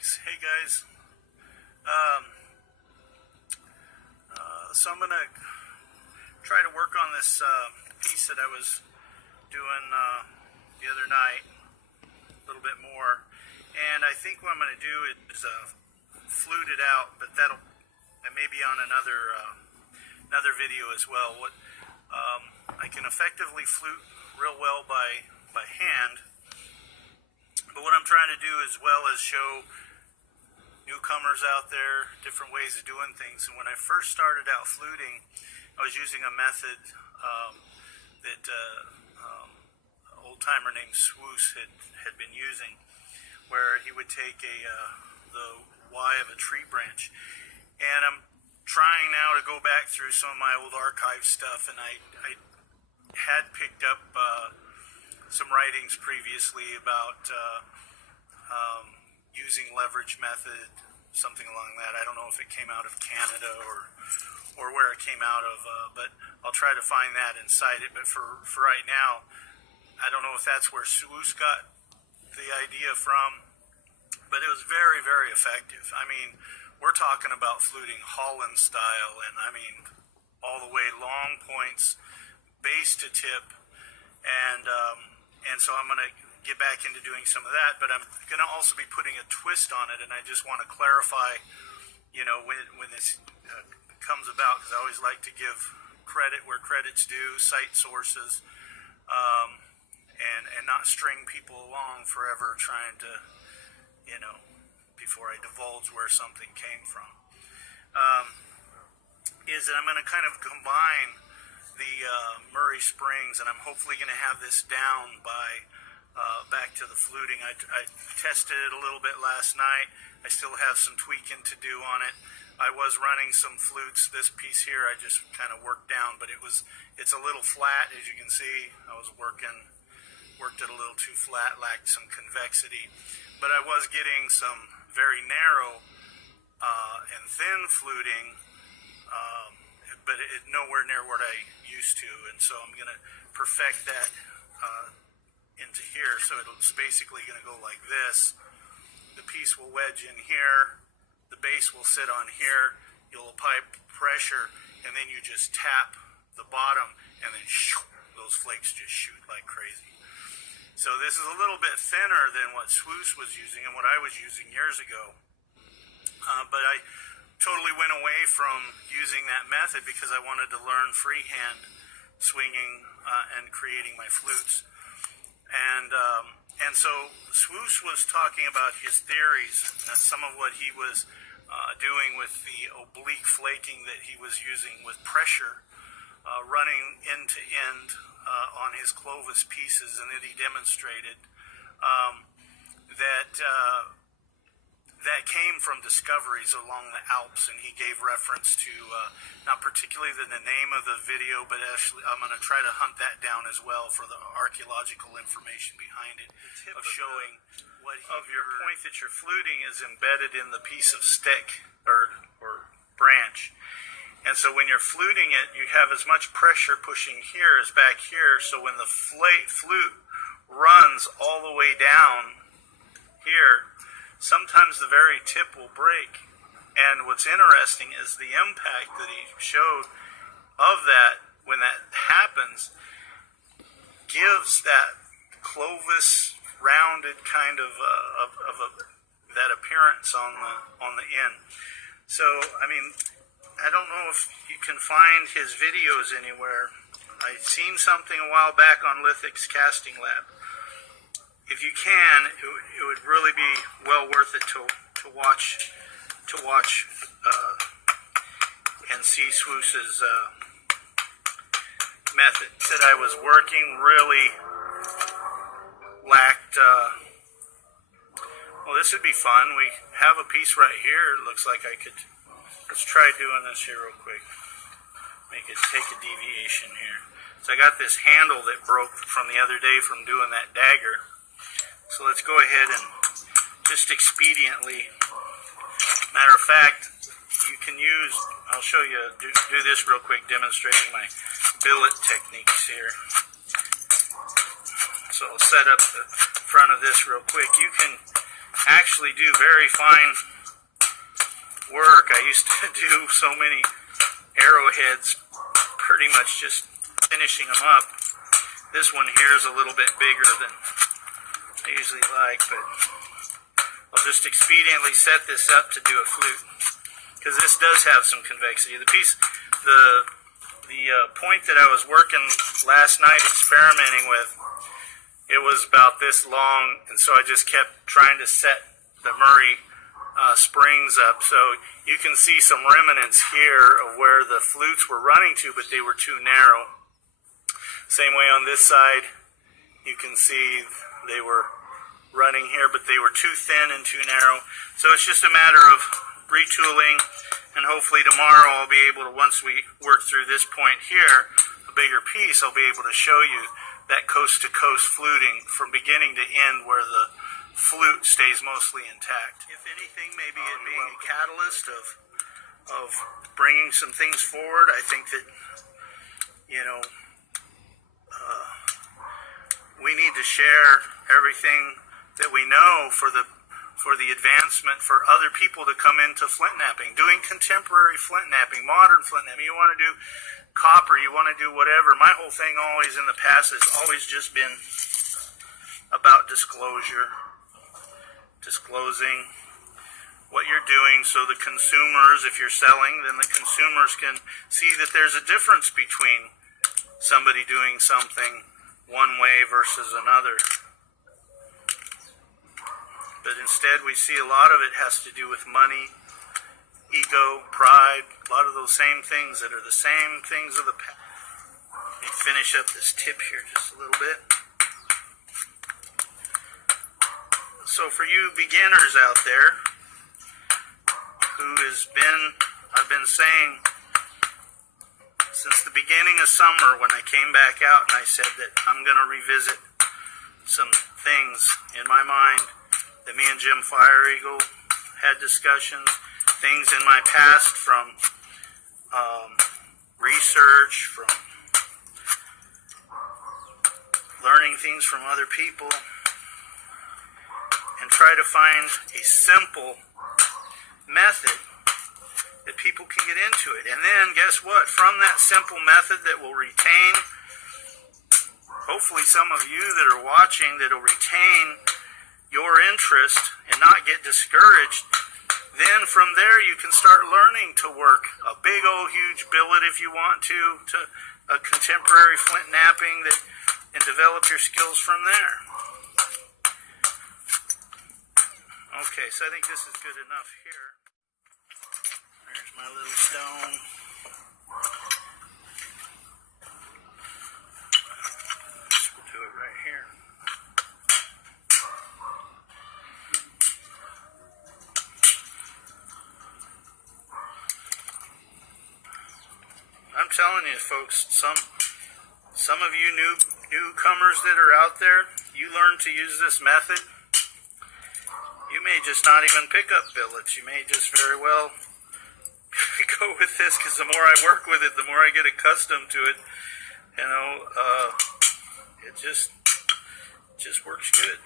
Thanks. Hey guys. Um, so I'm gonna try to work on this piece that I was doing the other night a little bit more, and I think what I'm gonna do is flute it out, but that may be on another video as well. What I can effectively flute real well by hand. But what I'm trying to do as well is show newcomers out there different ways of doing things. And when I first started out fluting, I was using a method that an old-timer named Swoos had been using, where he would take the Y of a tree branch. And I'm trying now to go back through some of my old archive stuff, and I had picked up some writings previously about using leverage method, something along that. I don't know if it came out of Canada or where it came out of, but I'll try to find that and cite it. But for right now, I don't know if that's where Swoos got the idea from, but it was very, very effective. I mean, we're talking about fluting Holland style, and I mean all the way long points, base to tip, and so I'm going to get back into doing some of that, but I'm going to also be putting a twist on it, and I just want to clarify, you know, when this comes about, because I always like to give credit where credit's due, cite sources, and not string people along forever trying to, you know, before I divulge where something came from, is that I'm going to kind of combine the Murray Springs, and I'm hopefully going to have this down by back to the fluting. I tested it a little bit last night. I still have some tweaking to do on it. I was running some flutes. This piece here I just kind of worked down, but it's a little flat, as you can see. I was worked it a little too flat, lacked some convexity. But I was getting some very narrow and thin fluting, but nowhere near what I used to, and so I'm going to perfect that into here. So it's basically going to go like this. The piece will wedge in here, the base will sit on here, you'll apply pressure, and then you just tap the bottom, and then shoo, those flakes just shoot like crazy. So this is a little bit thinner than what Swoos was using and what I was using years ago, but I totally went away from using that method because I wanted to learn freehand swinging and creating my flutes. And so Swoos was talking about his theories and some of what he was doing with the oblique flaking that he was using with pressure running end to end on his clovis pieces, and that he demonstrated that came from discoveries along the Alps, and he gave reference to, not particularly the name of the video, but actually I'm going to try to hunt that down as well for the archaeological information behind it, of showing what of your point that you're fluting is embedded in the piece of stick or branch. And so when you're fluting it, you have as much pressure pushing here as back here, so when the flute runs all the way down here, sometimes the very tip will break. And what's interesting is the impact that he showed of that when that happens gives that clovis rounded kind of that appearance on the end. So I mean, I don't know if you can find his videos anywhere. I've seen something a while back on Lithics Casting Lab. If you can, it would really be well worth it to watch and see Swoos's method. That I was working really lacked. Well, this would be fun. We have a piece right here. It looks like I could. Let's try doing this here real quick. Take a deviation here. So I got this handle that broke from the other day from doing that dagger. So let's go ahead and just expediently, matter of fact, you can use, I'll show you, do this real quick, demonstrating my billet techniques here. So I'll set up the front of this real quick. You can actually do very fine work. I used to do so many arrowheads, pretty much just finishing them up. This one here is a little bit bigger than I usually like, but I'll just expediently set this up to do a flute, because this does have some convexity. The point that I was working last night experimenting with, it was about this long, and so I just kept trying to set the Murray springs up. So you can see some remnants here of where the flutes were running to, but they were too narrow. Same way on this side, you can see they were running here, but they were too thin and too narrow. So it's just a matter of retooling, and hopefully tomorrow I'll be able to, once we work through this point here, a bigger piece, I'll be able to show you that coast-to-coast fluting from beginning to end where the flute stays mostly intact. If anything, maybe it being a catalyst of bringing some things forward. I think that, you know, we need to share everything that we know for the advancement for other people to come into flint knapping, doing contemporary flint knapping, modern flint knapping. You want to do copper, you want to do whatever. My whole thing always in the past has always just been about disclosure, disclosing what you're doing so the consumers, if you're selling, then the consumers can see that there's a difference between somebody doing something one way versus another. But instead we see a lot of it has to do with money, ego, pride, a lot of those same things that are the same things of the past. Let me finish up this tip here just a little bit. So for you beginners out there, I've been saying since the beginning of summer when I came back out and I said that I'm going to revisit some things in my mind that me and Jim Fire Eagle had discussions, things in my past from research, from learning things from other people, and try to find a simple method that people can get into it. And then guess what? From that simple method that will retain, hopefully some of you that are watching, that will retain your interest and not get discouraged, then from there you can start learning to work a big old huge billet if you want to a contemporary flint knapping and develop your skills from there. Okay, so I think this is good enough here. There's my little stone. We'll do it right here. I'm telling you, folks, some of you newcomers that are out there, you learn to use this method. You may just not even pick up billets. You may just very well go with this, because the more I work with it, the more I get accustomed to it. You know, it just works good.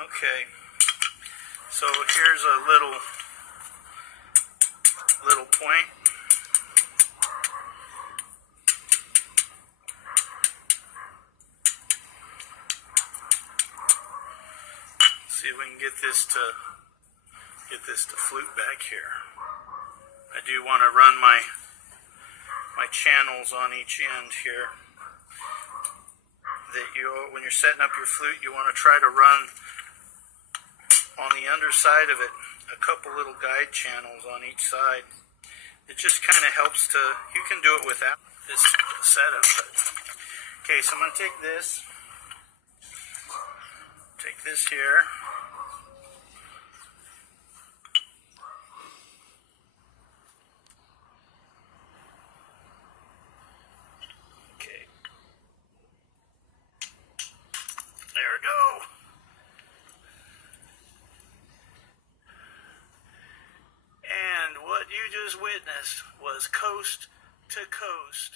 Okay, so here's a little point. See if we can get this to flute back here. I do want to run my channels on each end here. That when you're setting up your flute, you want to try to run on the underside of it a couple little guide channels on each side. It just kind of helps to, you can do it without this setup. But, okay, so I'm going to take this here. Okay. There we go. And what you just witnessed was coast to coast